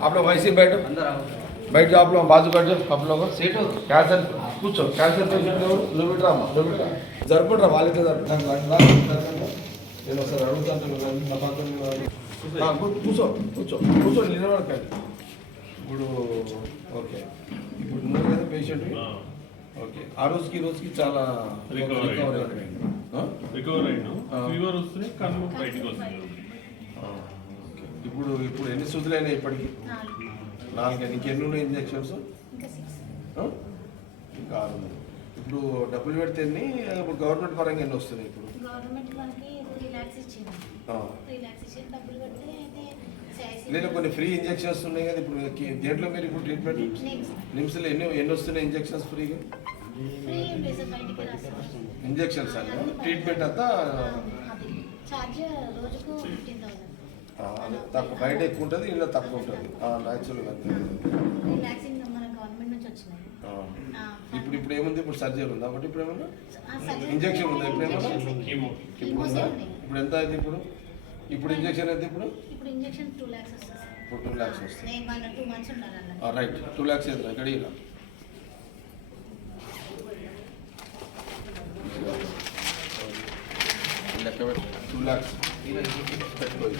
आप लोग वैसे ही बैठो बैठ जाओ आप लोग बाजू बैठ जाओ आप लोग सेठ हो క్యాన్సర్ కూర్చో క్యాన్సర్ పేషెంట్ ఎవరు నువ్వు ఇట్రా అమ్మా నువ్వు ఇట్రా జరుపుకుంటారా వాళ్ళైతే జరుపుకుంటారు నేను ఒకసారి అడుగుతాను నా పక్కన ఆ, కూ- కూర్చో కూర్చో కూర్చో నిలబడకండి ఇప్పుడు ఓకే ఇప్పుడు ఉన్నారు కదా పేషెంట్ ఓకే ఆ రోజుకి ఈ రోజుకి చాలా Recover రికవర్ అయ్యాడు. అయిపోయింది ఆ? రికవర్ అయినా ఆ. ఫీవర్ వస్తేనే కళ్ళు బయటకు వస్తుంది ఆ, ఓకే. ఇప్పుడు ఇప్పుడు ఎన్ని సూదులైనా ఇప్పటికి? నాలుగు. ఇంకెన్ని ఉన్నాయి ఇంజెక్షన్స్? ఇంకా ఆరు ఉన్నాయి. ఇప్పుడు డబ్బులు పెడితే ఎన్ని? ఇప్పుడు గవర్నమెంట్ పరంగా ఎన్ని వస్తున్నాయి ఇప్పుడు? లేదా కొన్ని ఫ్రీ ఇంజెక్షన్స్ ఉన్నాయి కదా ఇప్పుడు. దేంట్లో మీరు ఇప్పుడు ట్రీట్మెంట్ నిమ్స్లో ఎన్ని ఎన్ని వస్తున్నాయి ఇంజెక్షన్స్ ఫ్రీగా ఇంజెక్షన్స్ అన్న ట్రీట్మెంట్ అంతా? తక్కువ బయట ఎక్కువ ఉంటుంది ఇంట్లో తక్కువ ఉంటుంది. న్యాచురల్గా ఇప్పుడు ఇప్పుడు ఏముంది? ఇప్పుడు సర్జరీ ఉందా? ఒకటి ఇప్పుడు ఏమన్నా ఇంజెక్షన్ ఉందా? ఇప్పుడు ఏమన్నా ఇప్పుడు ఉందా. ఇప్పుడు ఎంత అయింది ఇప్పుడు? ఇప్పుడు ఇంజెక్షన్ అయితే ఇప్పుడు? ఇప్పుడు ఇంజెక్షన్ టూ ల్యాక్స్ వస్తుంది రైట్ టూ ల్యాక్స్ అయితే ఇక్కడ ఇలా లెక్క పెట్టు. టూ ల్యాక్స్ పెట్టుకో ఇది.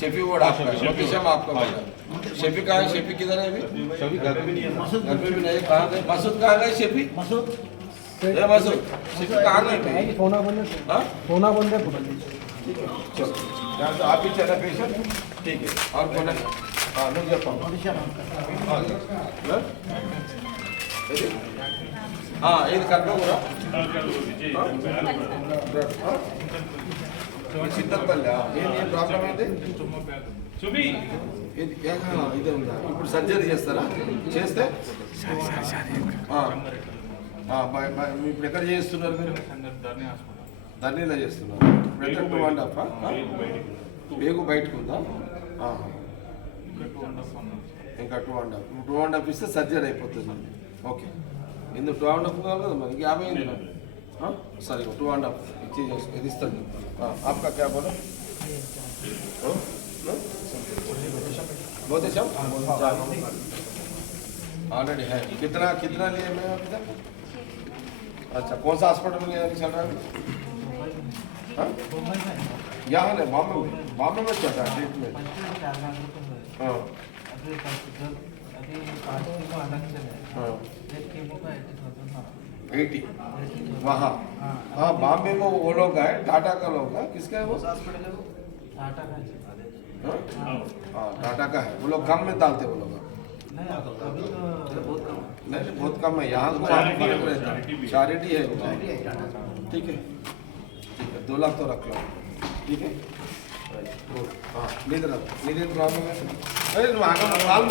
शेफी वोड आपका है लोकेशन आपका है शेफी कहाँ है? शेफी किधर है अभी? शेफी घर में भी नहीं है। घर में भी नहीं कहाँ गए मसूद कहाँ गए शेफी? मसूद। मसूद शेफी कहाँ गए सोना बंद हाँ? सोना बंद है आप ही चला पेशेंट। ठीक है और कौन है हाँ। लोग जब हाँ? ये हाँ? हाँ, कर दो बोला। हाँ? ఇది ఉందా? ఇప్పుడు సర్జరీ చేస్తారా? చేస్తే? ఇప్పుడు ఎక్కడ చేస్తున్నారు మీరు? ధర్నీలో చేస్తున్నారు. ఎంత టూ అండ్ హాఫ్ బేగు బయటకు ఉందా. ఇంకా two and half two and half. ఇస్తే సర్జరీ అయిపోతుంది. ఓకే. ఎందుకు టూ అండ్ హాఫ్ కావాలి కదా మరి? యాభై? సరే టూ అండ్ హాఫ్ ఇచ్చి చేసు- ఇది ఇస్తాను ఆ, आपका क्या बोलो ओ? नो? बहुत अच्छा ऑलरेडी है कितना कितना लिए मैं अभी तक अच्छा कौन सा हॉस्पिटल में लिया अभी चल रहा है हाँ? यहाँ नहीं बॉम्बे में बॉम्बे में चल रहा है ट्रीटमेंट हाँ हाँ बेटी वहाँ। हाँ बॉम्बे में वो लोग आए, टाटा का लोग है। किसका है वो? हाँ? हाँ? टाटा का है। वो लोग कम में डालते वो लोग। नहीं बहुत कम है। यहाँ तो को है। है ठीक है। दो लाख तो रख लो। ठीक है? हाँ, अरे ನಿಧೇನು ಪ್ರಾಬ್ಲಮ್ ಅದೇ ನೀವು ಹಾಗೆ ಕಾಲು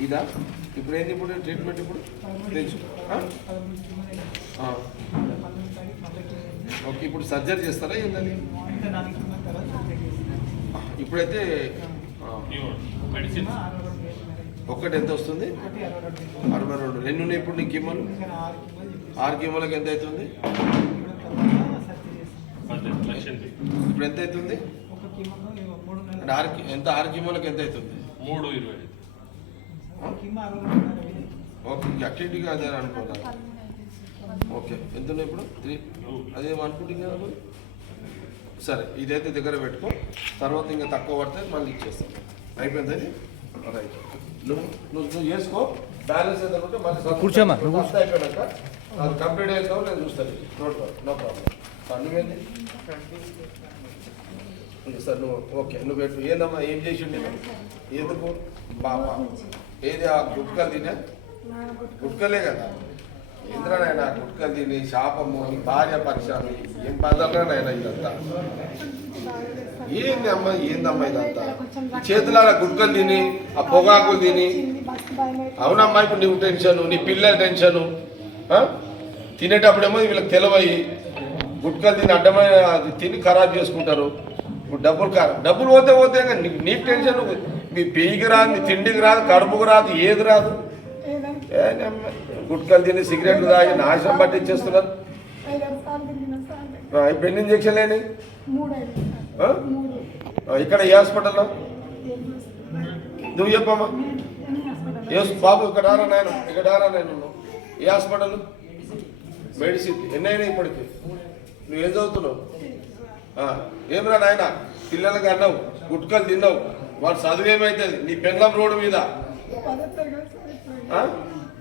ఇదా? ఇప్పుడు? ఏంది ఇప్పుడు? ట్రీట్మెంట్ ఇప్పుడు తెలుసు ఆ? ఆ. ఓకే ఇప్పుడు సర్జరీ చేస్తారా ఏంటది ఇప్పుడైతే ఆ, మెడిసిన్ ఒక్కటి ఎంత వస్తుంది? అరవై రెండు. ఎన్ని ఉన్నాయి ఇప్పుడు నీ కీమోలు ఆరు కీమోలకు ఎంత అవుతుంది? ఇప్పుడు ఎంత అవుతుంది? అంటే ఆరు ఎంత? ఆరు కీమోలకు ఎంత అవుతుంది? మూడు ఇరవై. ఓకే యాక్టివిటీగా అదే అనుకున్నాను ఓకే ఎంత ఉన్నాయి ఇప్పుడు? త్రీ? అదేం అనుకుంటుంది కదా? సరే ఇదైతే దగ్గర పెట్టుకో. తర్వాత ఇంకా తక్కువ పడితే మళ్ళీ ఇచ్చేస్తాం. అయిపోయింది అది రైట్. నువ్వు నువ్వు నువ్వు చేసుకో. బ్యాలెన్స్ ఎంత ఉంటే మళ్ళీ కూర్చోమా అంతా అయిపోయాక అది కంప్లీట్ అవుతావు నేను చూస్తాను నోట్ నో ప్రాబ్లం నువ్వేంది? సార్ నువ్వు ఓకే నువ్వు పెట్టు. ఏందమ్మా ఏం చేసి ఉండే ఎందుకు? బాబా ఏది? ఆ గుట్కలు తినే? గుట్కలే కదా. ఇంద్రనైనా గుట్కలు తిని శాపము నీ భార్య పరిశ్రమ ఏం పదాలనైనా ఇదంతా? ఏంది అమ్మ ఏందమ్మా ఇదంతా? చేతులారా గుట్కలు తిని ఆ పొగాకులు తిని. అవునమ్మా ఇప్పుడు నీకు టెన్షన్ నీ పిల్లల టెన్షన్ తినేటప్పుడేమో వీళ్ళకి తెలవయి. గుట్కలు తిని అడ్డమైన అది తిని ఖరాబ్ చేసుకుంటారు. ఇప్పుడు డబ్బులు ఖరాబ్. డబ్బులు పోతే పోతే నీకు నీకు టెన్షన్ మీ పీకి రాదు మీ తిండికి రాదు కడుపుకు రాదు ఏది రాదు. గుట్కలు తిని సిగరెట్లు తాగి నాశనం పట్టించేస్తున్నారు. ఇప్పుడు ఎన్ని ఇంజక్షన్ లేని ఇక్కడ ఏ హాస్పిటల్లో? నువ్వు చెప్పమ్మా. ఏ బాబు ఇక్కడ రారా నాయన? ఇక్కడ రారా నేను ఏ హాస్పిటల్? మెడిసిన్. ఎన్ని అయినాయి ఇప్పటికి? నువ్వేం చదువుతున్నావు? ఏమిరా నాయన? పిల్లలకి అన్నావు గుట్కలు తిన్నావు. వాడు చదువు నీ పెండ్లం రోడ్డు మీద.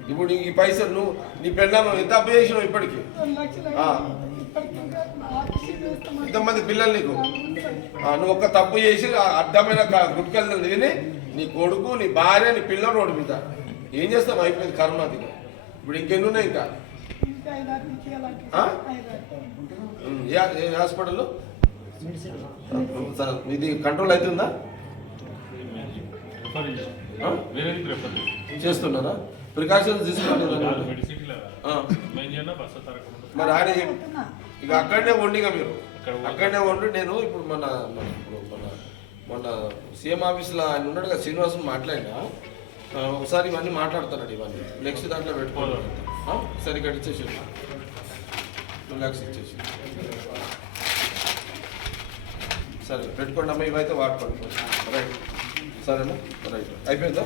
ఇప్పుడు ఈ పైసలు నువ్వు నీ పెండ్లం ఎంత అప్పు చేసినావు ఇప్పటికి ఇంతమంది ఎంతమంది పిల్లలు నీకు? నువ్వు ఒక్క తప్పు చేసి ఆ అడ్డమైన క- విని నీ కొడుకు నీ భార్య నీ పిల్లలు రోడ్డు మీద. ఏం చేస్తావు అయిపోయింది కర్మ ఇప్పుడు ఇంకెన్ని ఉన్నాయి ఇంకా ఏ హాస్పిటల్? ఇది కంట్రోల్ అవుతుందా? చేస్తున్నారా? ప్రికాషన్స్ మరి ఆయన. ఇక అక్కడనే వండిగా మీరు. అక్కడనే వండి నేను ఇప్పుడు మన మన మన సీఎం ఆఫీస్లో ఆయన ఉన్నాడు కదా శ్రీనివాసం మాట్లాడినా? ఒకసారి ఇవన్నీ మాట్లాడుతున్నాడు ఇవన్నీ. నెక్స్ట్ దాంట్లో పెట్టుకోవాలి. ఆ? సరే ఇక్కడ ఇచ్చేసి ల్యాక్స్ ఇచ్చేసి సరే పెట్టుకోండి అమ్మా. ఇవైతే వాడుకోండి. రైట్. సరేనా? రైట్. అయిపోయిందా?